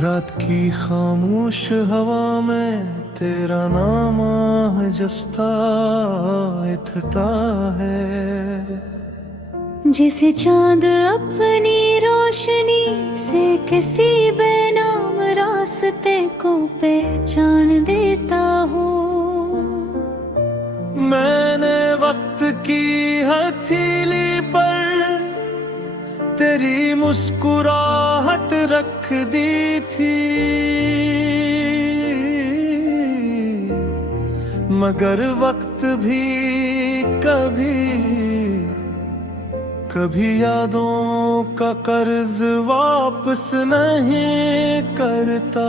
रात की खामोश हवा में तेरा नाम जस्ता इठता है। जिसे चांद अपनी रोशनी से किसी बेनाम रास्ते को पहचान देता हूँ। मैंने वक्त की हथेली पर तेरी मुस्कुराहट रख दी थी, मगर वक्त भी कभी यादों का कर्ज वापस नहीं करता।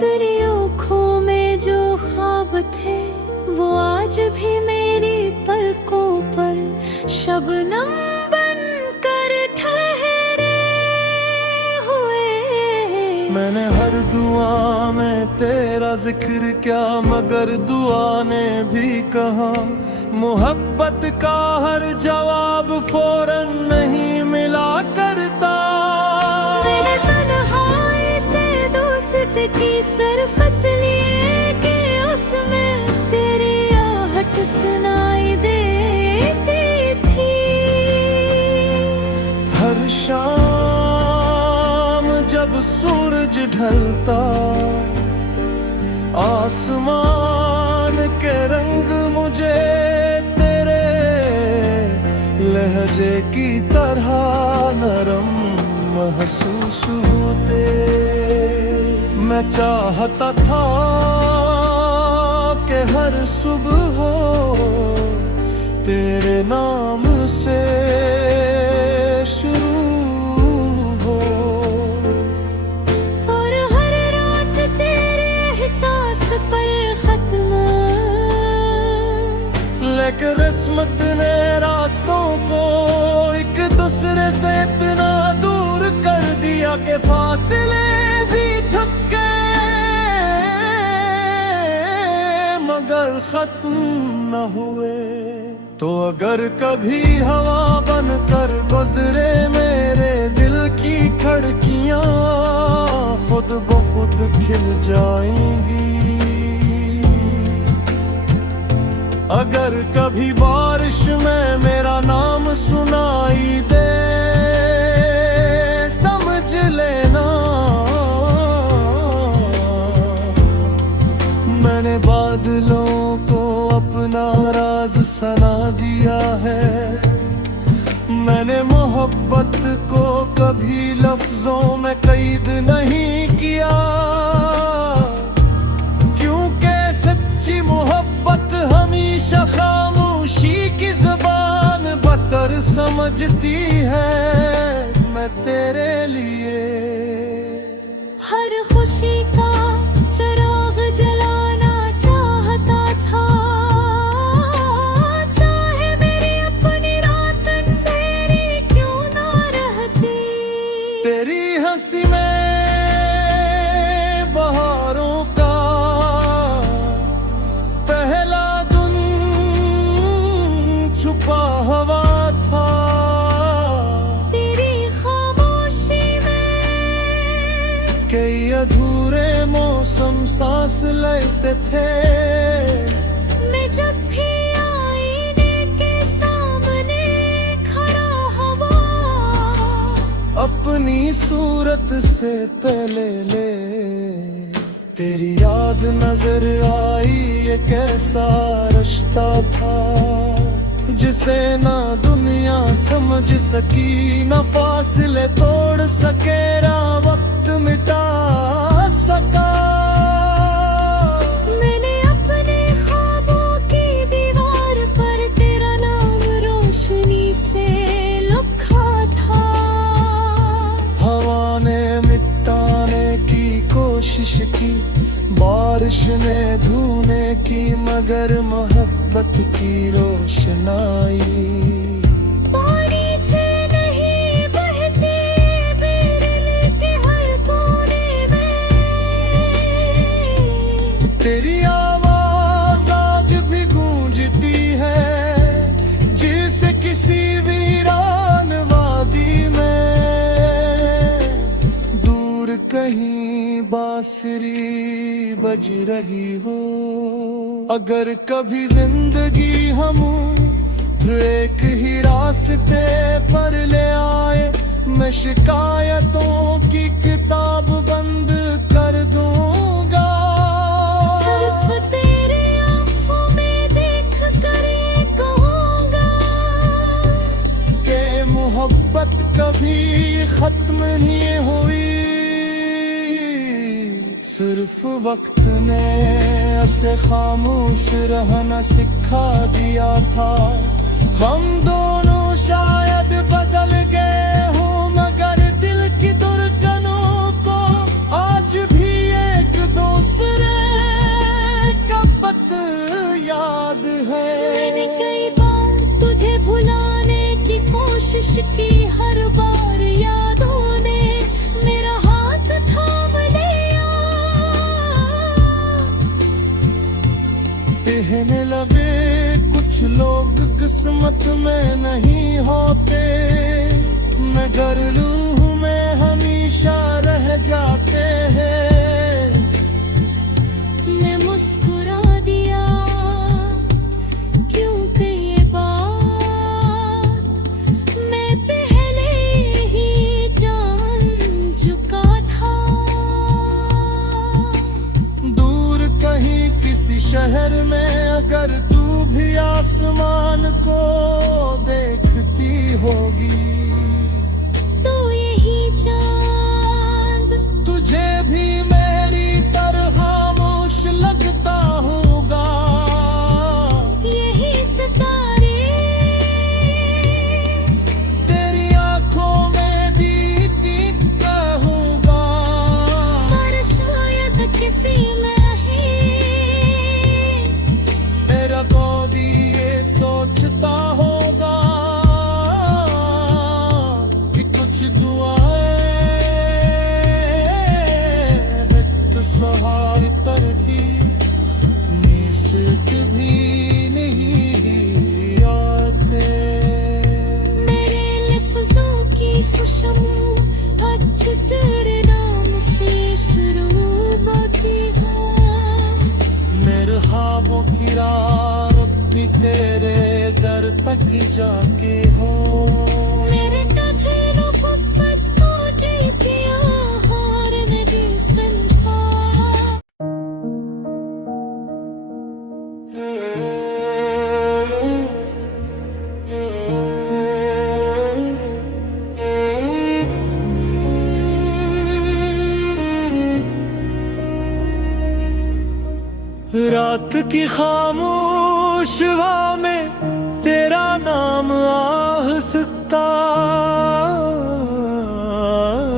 तेरी आँखों में जो ख्वाब थे वो आज भी मेरी पलकों पर शबनम बनकर ठहरे हुए। मैंने हर दुआ में तेरा जिक्र किया, मगर दुआ ने भी कहा मोहब्बत का हर जवाब फौरन नहीं मिला करता। मैंने तन्हाई से दोस्त की सरफस लिए कि उसमें तेरी आहट सुनाई देती थी। हर शाम जब सूरज ढलता, आसमान के रंग मुझे तेरे लहजे की तरह नरम महसूस होते। मैं चाहता था कि हर सुबह हो तेरे नाम से शुरू हो, और हर रात तेरे एहसास पर खत्म। लेकिन किस्मत ने रास्तों को एक दूसरे से इतना दूर कर दिया कि फासले भी थक गए मगर खत्म न हुए। तो अगर कभी हवा बनकर गुजरे मेरे दिल की खिड़कियां खुद ब खुद खिल जाएंगी। अगर कभी बारिश में मेरा नाम सुनाई दे, समझ लेना मैंने बादलों को अपना राज सुना दिया है। मैंने मोहब्बत को कभी लफ्जों में कैद नहीं किया, क्योंकि सच्ची मोहब्बत हमेशा खामोशी की ज़बान बतर समझती है। मैं तेरे लिए हर खुशी का चिराग जलाना चाहता था, चाहे मेरी अपनी रात अंधेरी क्यों ना रहती। तेरी हंसी में बहारों का पहला दिन छुपा हुआ था। तेरी खामोशी में कई अधूरे मौसम सांस लेते थे। मैं जब भी आईने के सामने खड़ा हुआ, अपनी सूरत से पहले ले तेरी याद नजर आई। ये कैसा रिश्ता था जिसे ना दुनिया समझ सकी, ना फासले तोड़ सके, ना वक्त मिटा सका। मैंने अपने ख्वाबों की दीवार पर तेरा नाम रोशनी से लिखा था। हवा ने मिटाने की कोशिश की, बारिश ने धोने की, मगर मोहब्बत की रोशनाई पानी से नहीं बहती बिरले के हर कोने में। तेरी आवाज आज भी गूंजती है जैसे किसी वीरान वादी में, दूर कहीं बांसुरी बज रही हो। अगर कभी जिंदगी हम फिर एक ही रास्ते पर ले आए, मैं शिकायतों की किताब बंद कर दूंगा। सिर्फ तेरे आंखों में देख कर ये कहूंगा कि मोहब्बत कभी खत्म नहीं हुई। सिर्फ वक्त ने ऐसे खामोश रहना सिखा दिया था। हम दोनों शायद बदल गए हो, मगर दिल की धड़कनों को आज भी एक दूसरे का पत याद है। मैंने कई बार तुझे भुलाने की कोशिश की, हर बार यादों ने मेरा हाथ थाम लिया। कहने लगे कुछ लोग किस्मत में नहीं होते, मगर रूह में हमेशा रह जाते हैं। मैं मुस्कुरा दिया क्योंकि ये बात मैं पहले ही जान चुका था। दूर कहीं किसी शहर में अगर तू भी आसमान को देखती होगी, तो यही चांद तुझे भी मेरी तरह खामोश लगता होगा। यही सितारे तेरी आंखों में भी जीता होगा। पर शायद किसी में तेरा गोदी ये सोचता होगा कि कुछ दुआएं वक्त सहाय पर भी निश्चित भी नहीं आते। मेरे लफ्जों की खुशबू आज तेरे नाम से शुरू होती है। मेरे ख्वाबों की रात भी तेरे दर तक जाके हो। मेरे कभी मोहब्बत को जीतिया हार नहीं समझा। रात की खामोश हवा में तेरा नाम आह सकता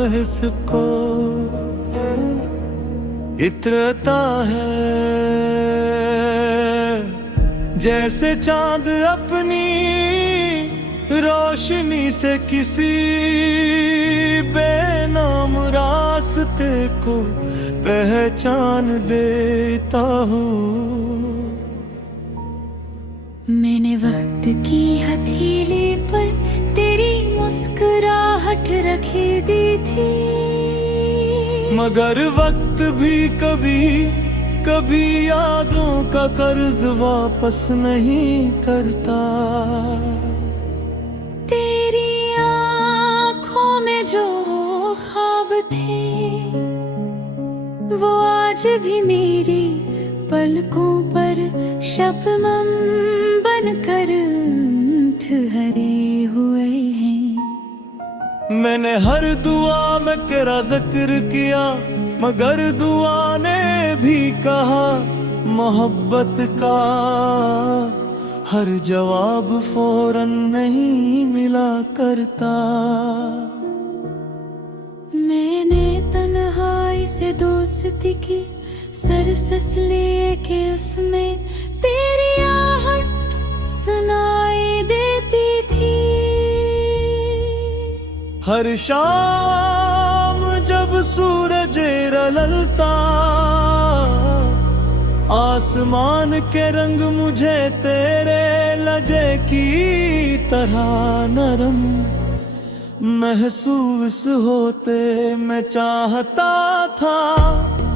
है, इसको इतरता है जैसे चांद अपनी रोशनी से किसी बेनाम रास्ते को पहचान देता हूँ। मैंने वक्त की हथेली पर तेरी मुस्कुराहट रखी दी थी, मगर वक्त भी कभी कभी यादों का कर्ज वापस नहीं करता। तेरी आँखों में जो ख्वाब थे वो आज भी मेरी पलकों पर शबनम बनकर ठहरे हुए हैं। मैंने हर दुआ में तेरा जिक्र किया, मगर दुआ ने भी कहा मोहब्बत का हर जवाब फौरन नहीं मिला करता। मैंने तन्हाई से दोस्ती की, सिर्फ इसलिए कि उसमें तेरी आहट सुनाई देती थी। हर शाम जब सूरज रलता, आसमान के रंग मुझे तेरे लजे की तरह नरम महसूस होते। मैं चाहता था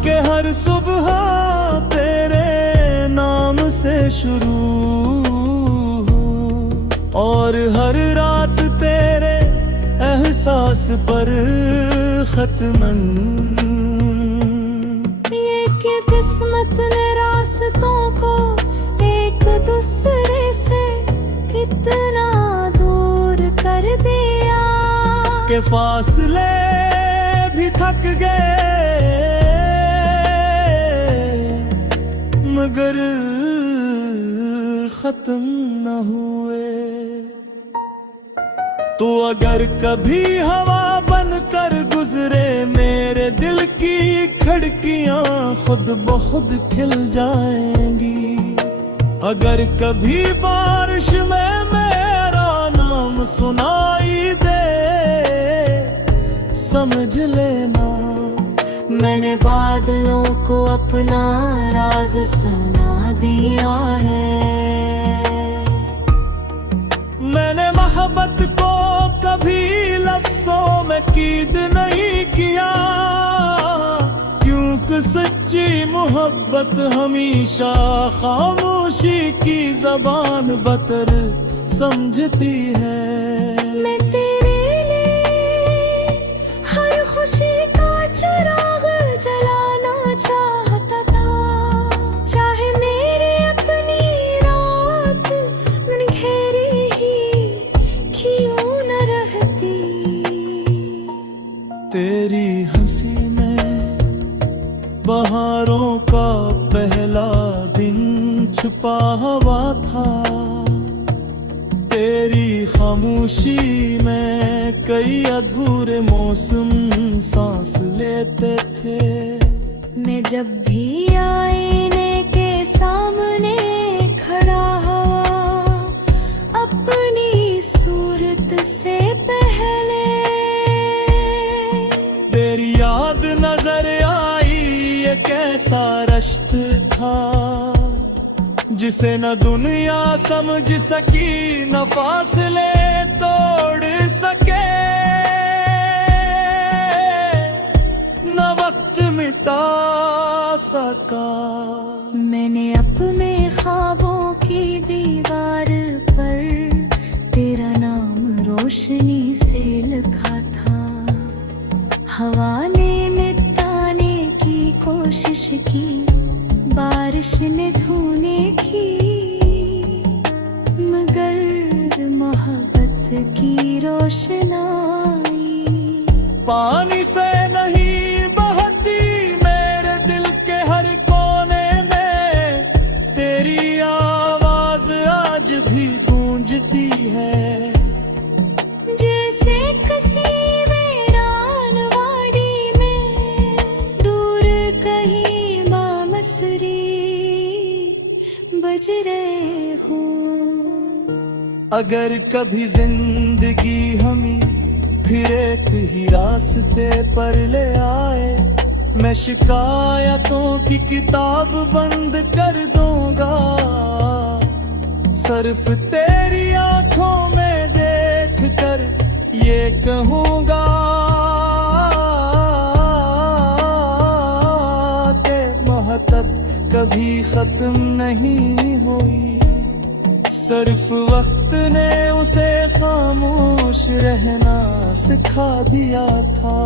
के हर सुबह तेरे नाम से शुरू और हर रात तेरे एहसास पर खत्मन। ये कि किस्मत ने रास्तों को एक दूसरे से इतना दूर कर दिया के फासले भी थक गए मगर खत्म न हुए। तो अगर कभी हवा बनकर गुजरे मेरे दिल की खिड़कियां खुद ब खुद खिल जाएंगी। अगर कभी बारिश में मेरा नाम सुनाई दे समझ लेना मैंने बादलों को अपना राज सुना दिया है। मैंने मोहब्बत को कभी लफ्जों में कीद नहीं किया क्योंकि सच्ची मोहब्बत हमेशा खामोशी की जबान बतर समझती है। मैं तेरे लिए हर खुशी का चिराग जलाना चाहता था चाहे मेरी अपनी रात घेरी ही क्यों न रहती। तेरी हंसी में बहारों का पहला दिन छुपा हुआ था। तेरी खामोशी में कई अधूरे मौसम सांस लेते थे। मैं जब भी आईने के सामने खड़ा हुआ अपनी सूरत से पहले तेरी याद नजर आई ये कैसा रश्त था जिसे न दुनिया समझ सकी न फासले तोड़ सके न वक्त मिटा सका। मैंने अपने ख्वाबों की दीवार पर तेरा नाम रोशनी से लिखा था। हवा ने मिटाने की कोशिश की बारिश ने धोने की मगर मोहब्बत की रोशनाई पानी से नहीं बहती मेरे दिल के हर कोने में तेरी आवाज आज भी गूंजती है। जैसे किसी वीरानवाड़ी में दूर कहीं बांसुरी बज रहे हो। अगर कभी जिंदगी हमें फिर एक ही रास्ते पर ले आए मैं शिकायतों की किताब बंद कर दूंगा। सिर्फ तेरी आंखों में देख कर ये कहूंगा कि मोहब्बत कभी खत्म नहीं हुई। सिर्फ वक्त ने उसे खामोश रहना सिखा दिया था।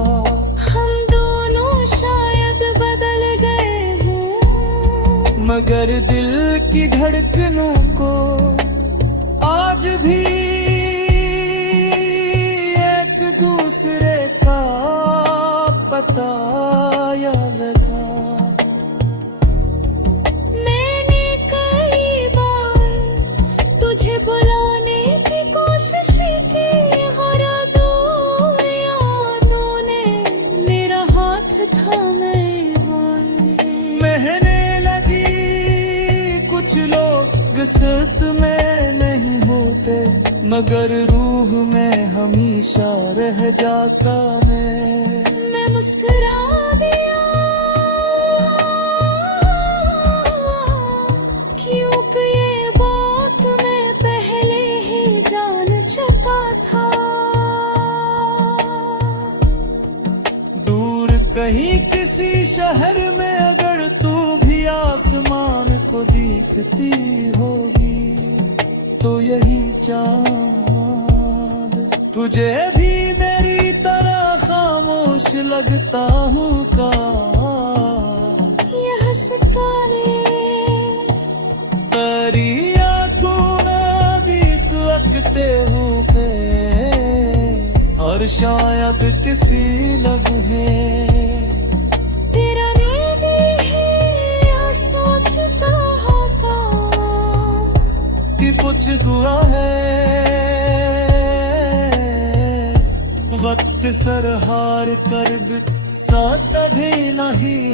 हम दोनों शायद बदल गए हैं मगर दिल की धड़कनों को आज भी एक दूसरे का पता याद था। मैंने कई बार तुझे बुलाने की कोशिश की हरा दूर यादों ने मेरा हाथ थामे महने लगी कुछ लोग सत में नहीं होते मगर रूह में हमेशा रह जाता मैं मुस्कुरा दिया क्योंकि ये बात मैं पहले ही जान चुका था। दूर कहीं किसी शहर में देखती होगी तो यही चांद तुझे भी मेरी तरह खामोश लगता हूँ का यह सितारे तेरी आँखों में भी तकते हूँ और शायद किसी लम्हे तेरा नैनी है या सोचता होगा कि कुछ हुआ है वक्त सर हार कर भी साथ भी नहीं